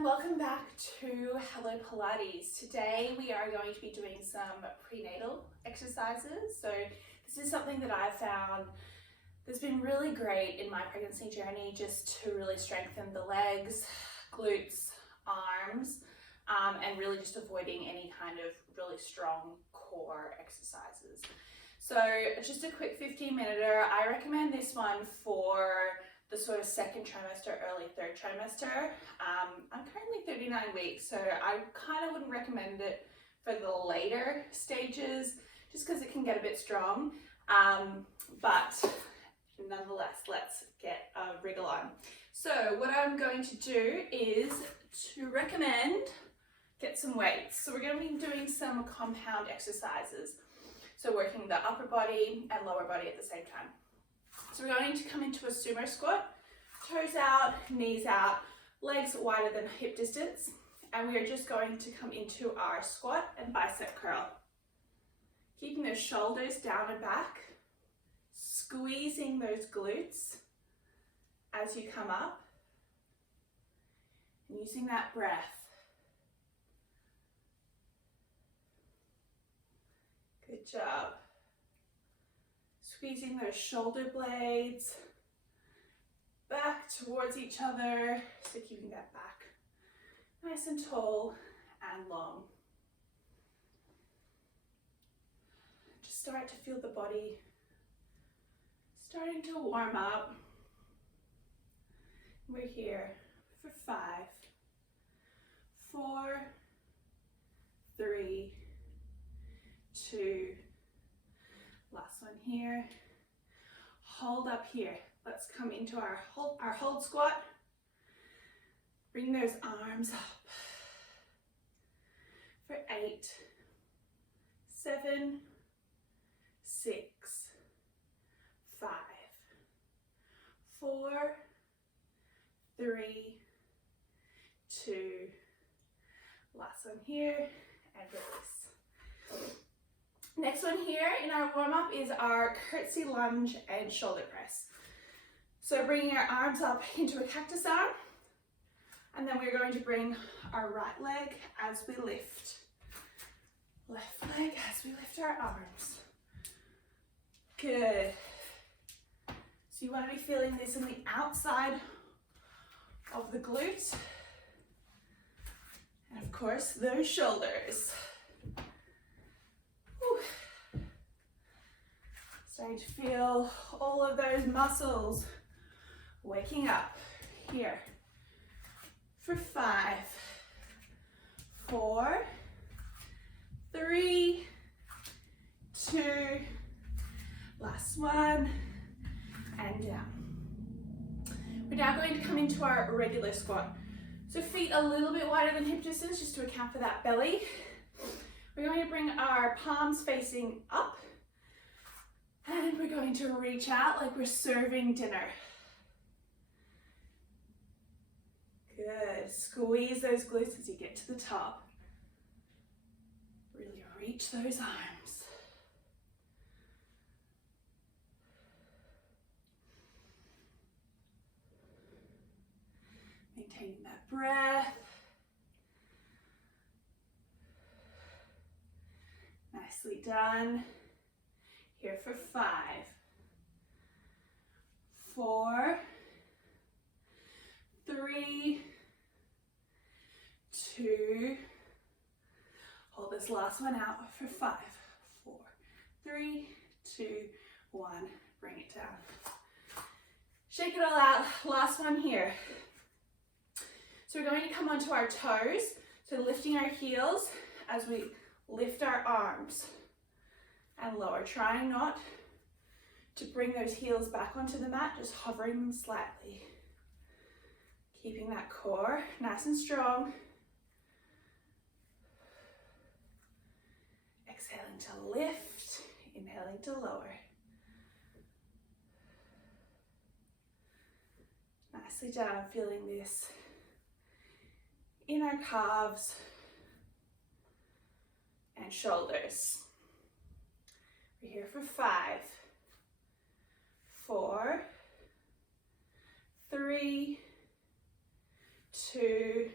and welcome back to Hello Pilates. Today we are going to be doing some prenatal exercises. So this is something that I've found that's been really great in my pregnancy journey, just to really strengthen the legs, glutes, arms, and really just avoiding any kind of really strong core exercises. So just a quick 15-minute. I recommend this one for the sort of second trimester, early third trimester. I'm currently 39 weeks, so I kind of wouldn't recommend it for the later stages, just because it can get a bit strong. But nonetheless, let's get a wriggle on. So what I'm going to do is to recommend get some weights. So we're going to be doing some compound exercises. So working the upper body and lower body at the same time. So we're going to come into a sumo squat, toes out, knees out, legs wider than hip distance, and we are just going to come into our squat and bicep curl. Keeping those shoulders down and back, squeezing those glutes as you come up, and using that breath. Good job. Squeezing those shoulder blades back towards each other, so keeping that back nice and tall and long. Just start to feel the body starting to warm up. We're here for 5, 4, 3, 2, last one here. Hold up here. Let's come into our hold squat. Bring those arms up for 8, 7, 6, 5, 4, 3, 2, last one here, and release. Next one here in our warm-up is our curtsy, lunge, and shoulder press. So bringing our arms up into a cactus arm, and then we're going to bring our right leg as we lift. Left leg as we lift our arms. Good. So you want to be feeling this on the outside of the glute. And of course, those shoulders. Starting to feel all of those muscles waking up here for 5, 4, 3, 2, last one, and down. We're now going to come into our regular squat. So feet a little bit wider than hip distance, just to account for that belly. We're going to bring our palms facing up, and we're going to reach out like we're serving dinner. Good. Squeeze those glutes as you get to the top. Really reach those arms. Maintaining that breath. Nicely done. Here for 5, 4, 3, 2, hold this last one out for 5, 4, 3, 2, 1, bring it down. Shake it all out, last one here. So we're going to come onto our toes, so lifting our heels as we lift our arms and lower, trying not to bring those heels back onto the mat, just hovering them slightly. Keeping that core nice and strong. Exhaling to lift, inhaling to lower. Nicely done, feeling this in our calves and shoulders. We're here for 5, 4, 3, 2,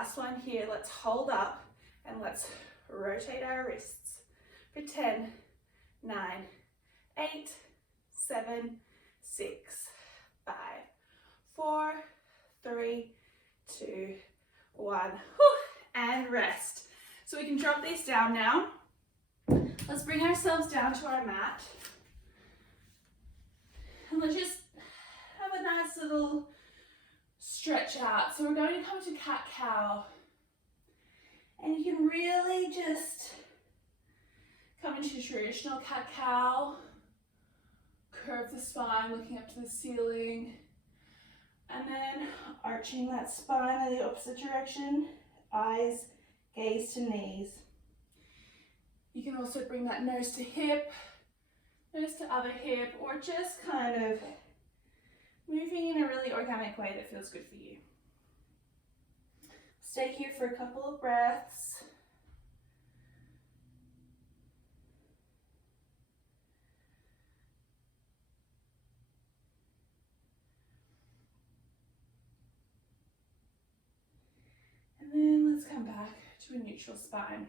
last one here. Let's hold up and let's rotate our wrists for 10, 9, 8, 7, 6, 5, 4, 3, 2, 1. And rest. So we can drop these down now. Let's bring ourselves down to our mat. And let's just have a nice little stretch out. So we're going to come to cat-cow. And you can really just come into traditional cat-cow. Curve the spine, looking up to the ceiling. And then arching that spine in the opposite direction. Eyes, gaze to knees. You can also bring that nose to hip, nose to other hip, or just kind of moving in a really organic way that feels good for you. Stay here for a couple of breaths. And then let's come back to a neutral spine.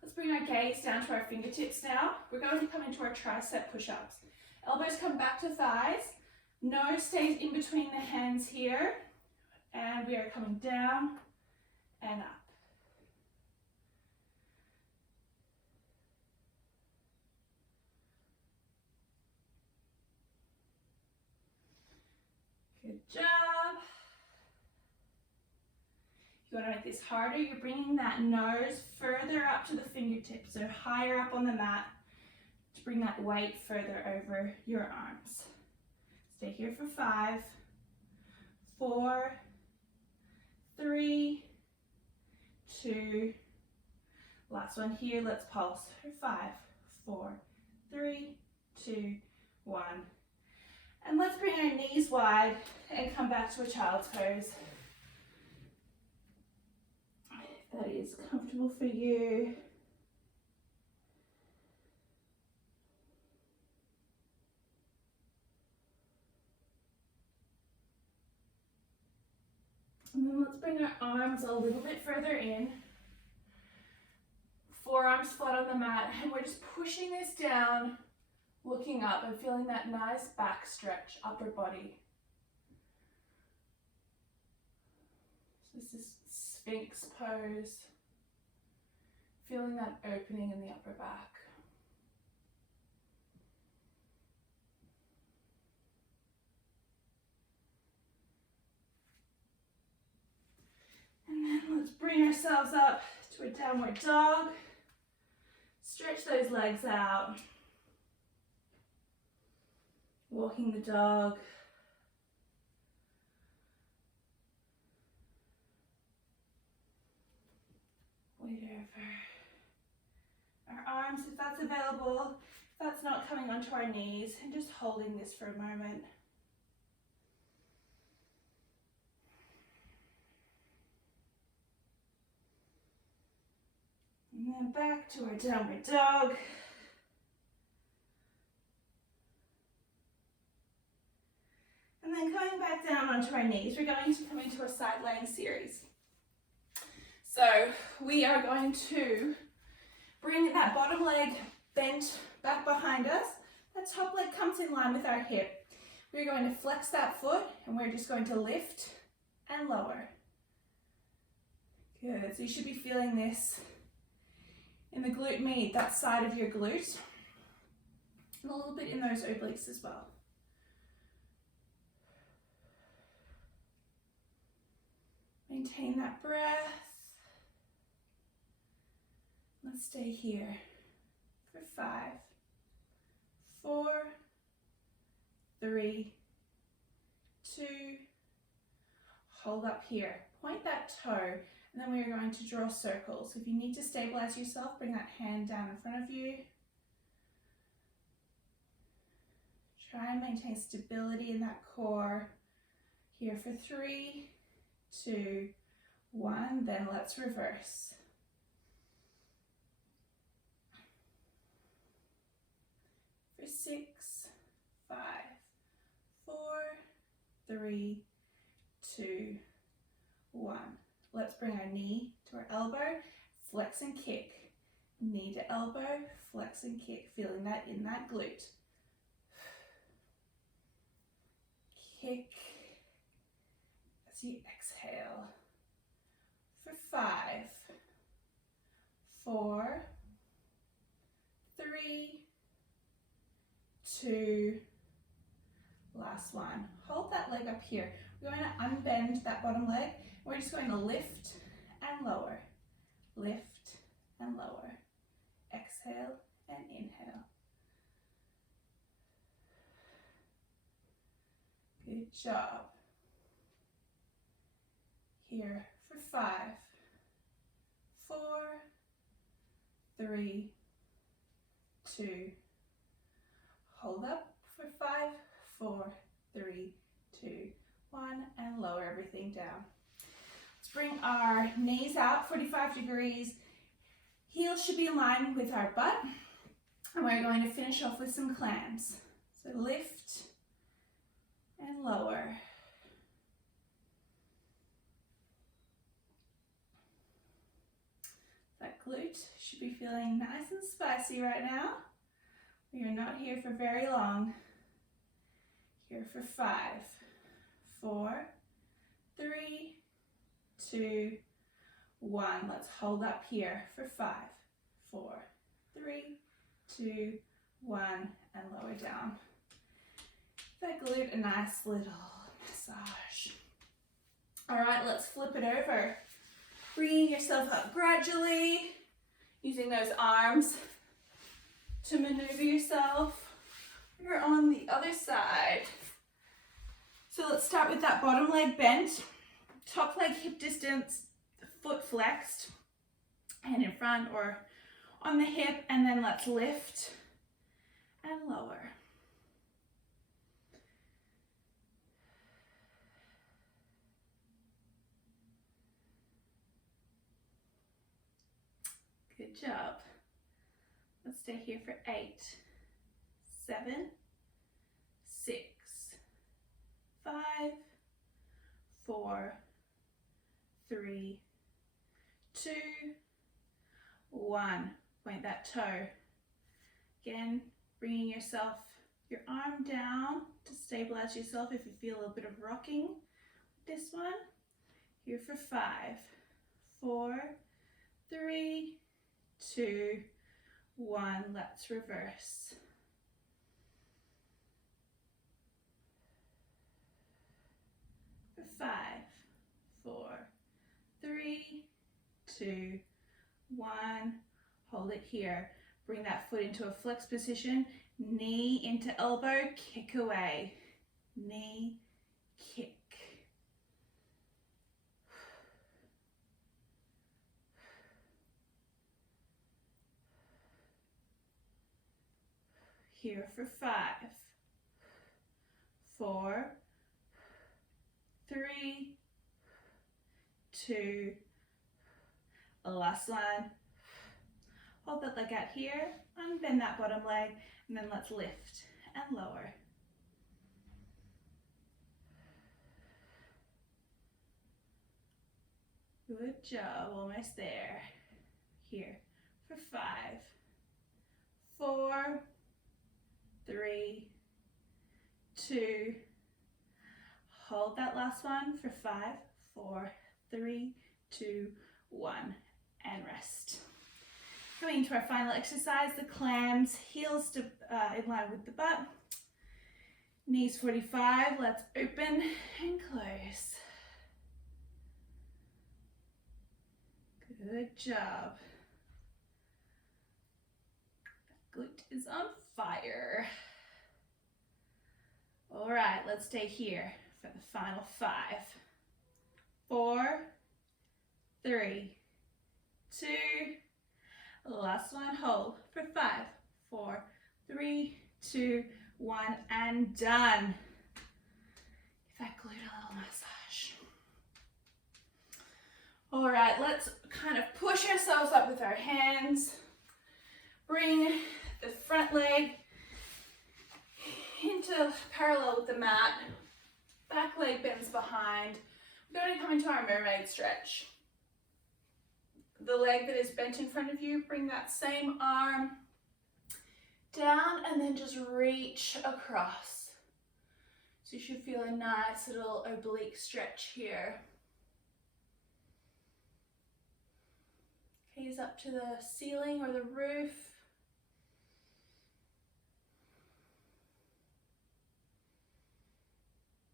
Let's bring our gaze down to our fingertips now. We're going to come into our tricep push-ups. Elbows come back to thighs. Nose stays in between the hands here. And we are coming down and up. Good job. You want to make this harder, you're bringing that nose further up to the fingertips, so higher up on the mat to bring that weight further over your arms. Stay here for 5, 4, 3, 2, last one here, let's pulse for 5, 4, 3, 2, 1. And let's bring our knees wide and come back to a child's pose. That is comfortable for you. And then let's bring our arms a little bit further in. Forearms flat on the mat, and we're just pushing this down, looking up and feeling that nice back stretch, upper body. So this is Sphinx pose, feeling that opening in the upper back. And then let's bring ourselves up to a downward dog. Stretch those legs out. Walking the dog. Weight over our arms if that's available, if that's not coming onto our knees, and just holding this for a moment. And then back to our downward dog. And then coming back down onto our knees, we're going to come into a side laying series. So we are going to bring that bottom leg bent back behind us. That top leg comes in line with our hip. We're going to flex that foot and we're just going to lift and lower. Good, so you should be feeling this in the glute med, that side of your glute, and a little bit in those obliques as well. Maintain that breath. Let's stay here for 5, 4, 3, 2, hold up here. Point that toe, and then we are going to draw circles. If you need to stabilize yourself, bring that hand down in front of you. Try and maintain stability in that core. Here for 3, 2, 1, then let's reverse. For 6, 5, 4, 3, 2, 1. Let's bring our knee to our elbow, flex and kick. Knee to elbow, flex and kick. Feeling that in that glute. Kick as you exhale. For 5, 4, 3, 2, last one. Hold that leg up here. We're going to unbend that bottom leg. We're just going to lift and lower. Lift and lower. Exhale and inhale. Good job. Here for 5, 4, 3, 2. Hold up for 5, 4, 3, 2, 1, and lower everything down. Let's bring our knees out 45 degrees. Heels should be in line with our butt. And we're going to finish off with some clams. So lift and lower. That glute should be feeling nice and spicy right now. We are not here for very long. Here for 5, 4, 3, 2, 1. Let's hold up here for 5, 4, 3, 2, 1, and lower down. That glute a nice little massage. All right, let's flip it over. Bringing yourself up gradually, using those arms to maneuver yourself. You're on the other side. So let's start with that bottom leg bent, top leg hip distance, foot flexed, hand in front or on the hip, and then let's lift and lower. Good job. Let's stay here for 8, 7, 6, 5, 4, 3, 2, 1. Point that toe. Again, bringing your arm down to stabilize yourself if you feel a little bit of rocking. This one. Here for 5, 4, 3, 2, 1. Let's reverse. For 5, 4, 3, 2, 1. Hold it here. Bring that foot into a flex position. Knee into elbow, kick away. Knee, kick. Here for 5, 4, 3, 2, last one. Hold that leg out here, unbend that bottom leg, and then let's lift and lower. Good job, almost there. Here for 5, 4, 3, 2, hold that last one for 5, 4, 3, 2, 1, and rest. Coming to our final exercise, the clams, heels to, in line with the butt, knees 45, let's open and close. Good job. That glute is on fire. All right, let's stay here for the final 5, 4, 3, 2, last one, hold for 5, 4, 3, 2, 1, and done. Give that glute a little massage. All right, let's kind of push ourselves up with our hands. Bring the front leg into parallel with the mat. Back leg bends behind. We're going to come into our mermaid stretch. the leg that is bent in front of you, bring that same arm down and then just reach across. So you should feel a nice little oblique stretch here. Gaze up to the ceiling or the roof.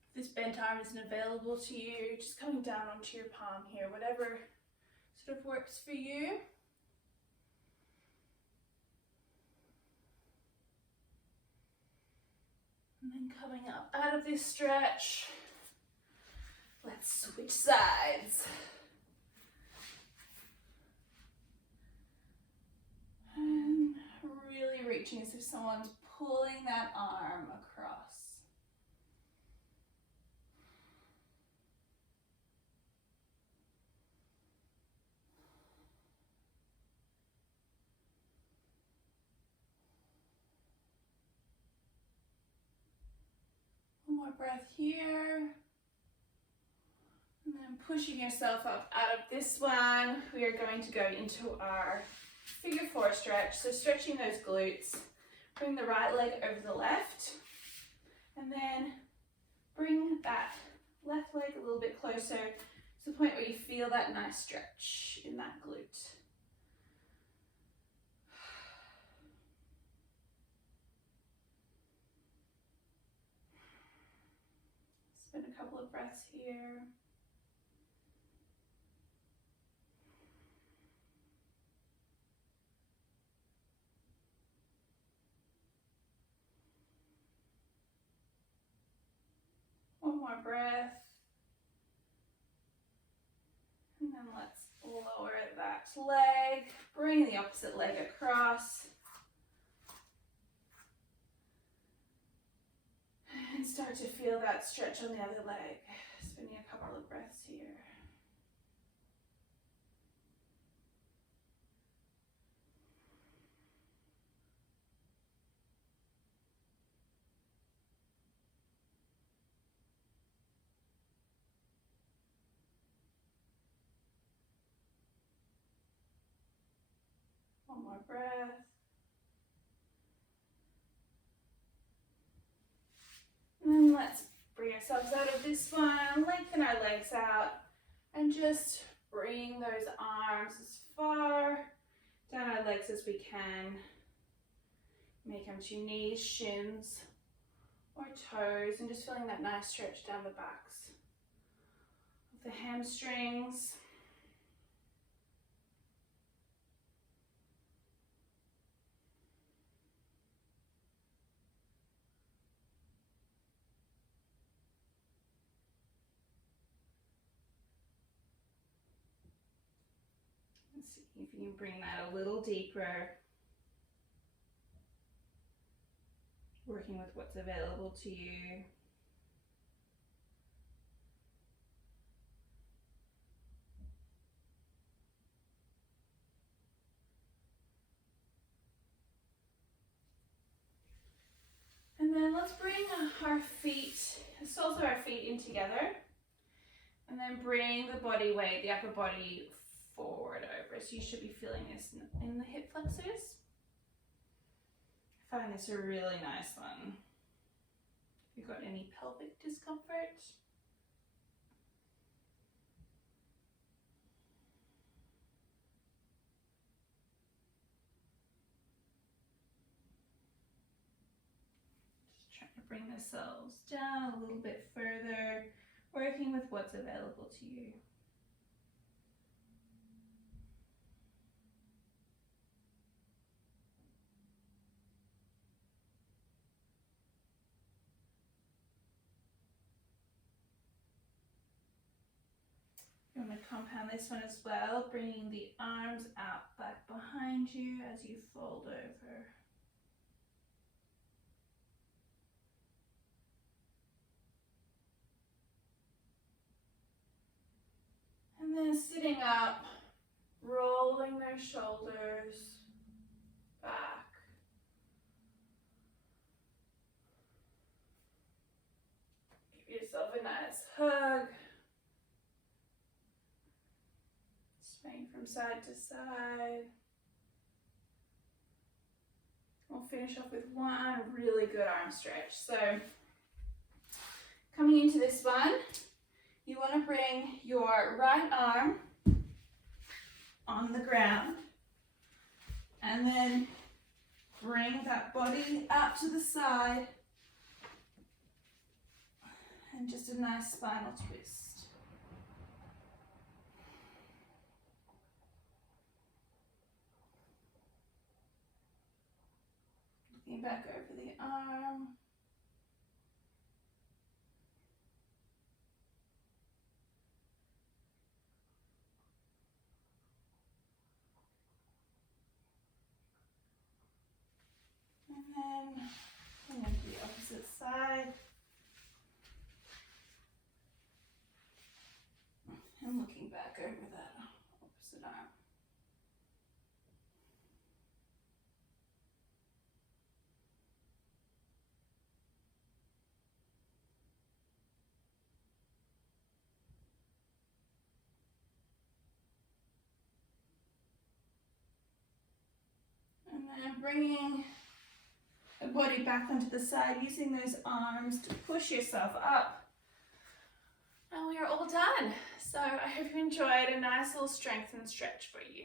If this bent arm isn't available to you, just coming down onto your palm here, whatever sort of works for you. And then coming up out of this stretch, let's switch sides. And really reaching as if someone's pulling that arm across. One more breath here. And then pushing yourself up out of this one, we are going to go into our figure four stretch. So stretching those glutes. Bring the right leg over the left. And then bring that left leg a little bit closer to the point where you feel that nice stretch in that glute. Spend a couple of breaths here. One more breath. And then let's lower that leg. Bring the opposite leg across. And start to feel that stretch on the other leg. Spending a couple of breaths here. One more breath. And then let's bring ourselves out of this one, lengthen our legs out, and just bring those arms as far down our legs as we can. Make them to knees, shins, or toes, and just feeling that nice stretch down the backs of the hamstrings. See if you can bring that a little deeper, working with what's available to you. And then let's bring our feet, soles of our feet in together, and then bring the body weight, the upper body forward over. So you should be feeling this in the hip flexors. I find this a really nice one. If you've got any pelvic discomfort. Just trying to bring ourselves down a little bit further, working with what's available to you. You want to compound this one as well, bringing the arms out back behind you as you fold over. And then sitting up, rolling those shoulders back. Give yourself a nice hug. Swaying from side to side. We'll finish off with one really good arm stretch. So coming into this one, you want to bring your right arm on the ground and then bring that body out to the side and just a nice spinal twist. Looking back over the arm. And then to the opposite side. And looking back over that opposite arm. And then bringing the body back onto the side, using those arms to push yourself up. And we are all done. So I hope you enjoyed a nice little strength and stretch for you.